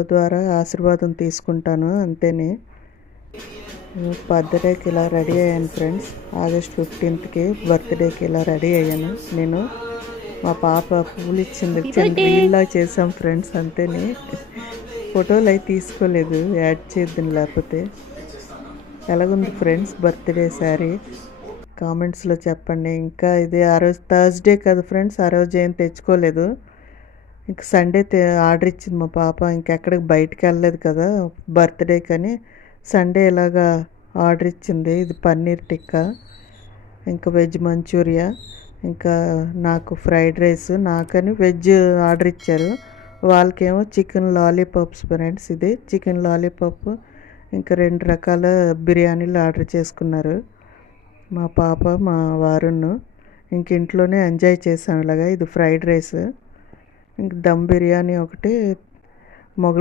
ద్వారా ఆశీర్వాదం తీసుకుంటాను అంతేనే. బర్త్డేకి ఇలా రెడీ అయ్యాను ఫ్రెండ్స్. ఆగస్ట్ 15కి బర్త్డేకి ఇలా రెడీ అయ్యాను నేను. మా పాప పూలు ఇచ్చింది, చిన్న రీల్లా చేసాం ఫ్రెండ్స్ అంతేనే. ఫోటోలు అయితే తీసుకోలేదు, యాడ్ చేద్దాం లేకపోతే. ఎలాగుంది ఫ్రెండ్స్ బర్త్డే శారీ? కామెంట్స్లో చెప్పండి. ఇంకా ఇది ఆ రోజు థర్స్డే కదా ఫ్రెండ్స్, ఆ రోజు ఏం తెచ్చుకోలేదు. ఇంక సండే ఆర్డర్ ఇచ్చింది మా పాప. ఇంకెక్కడికి బయటికి వెళ్ళలేదు కదా బర్త్డే కానీ, సండే ఇలాగా ఆర్డర్ ఇచ్చింది. ఇది పన్నీర్ టిక్కా, ఇంకా వెజ్ మంచూరియా, ఇంకా నాకు ఫ్రైడ్ రైస్, నాకని వెజ్ ఆర్డర్ ఇచ్చారు. వాళ్ళకేమో చికెన్ లాలీపాప్స్ ఫ్రెండ్స్. ఇది చికెన్ లాలీపాప్, ఇంకా 2 రకాల బిర్యానీలు ఆర్డర్ చేసుకున్నారు మా పాప మా వారును. ఇంక ఇంట్లోనే ఎంజాయ్ చేసాం ఇలాగా. ఇది ఫ్రైడ్ రైస్, ఇంక దమ్ బిర్యానీ ఒకటి, మొగలై